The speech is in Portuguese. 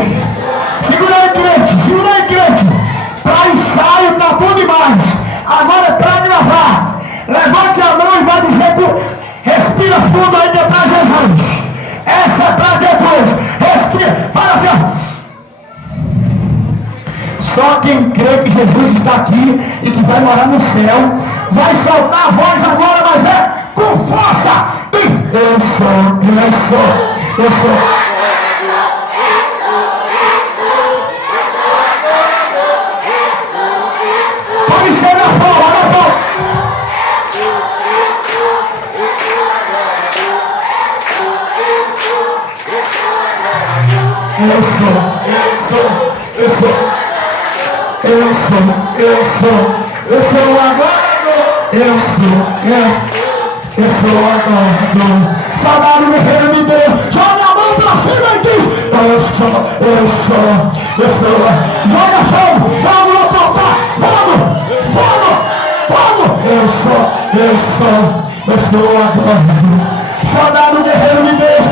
aí. Segura aí, crente. Para ensaio tá bom demais. Agora é para gravar. Levante a mão e vai dizer que respira fundo aí que é para Jesus. Essa é para Jesus. Respira. Fala assim. Só quem crê que Jesus está aqui e que vai morar no céu vai soltar a voz agora, mas é com força. Eu sou. Pode ser na palma, na palma. Eu sou agora. Eu sou agora. Saudade do reino de Deus. Joga a mão pra cima e diz: eu sou. Joga fogo. Vamos no portal. Fogo. Eu sou agora. Saudade do guerreiro de Deus.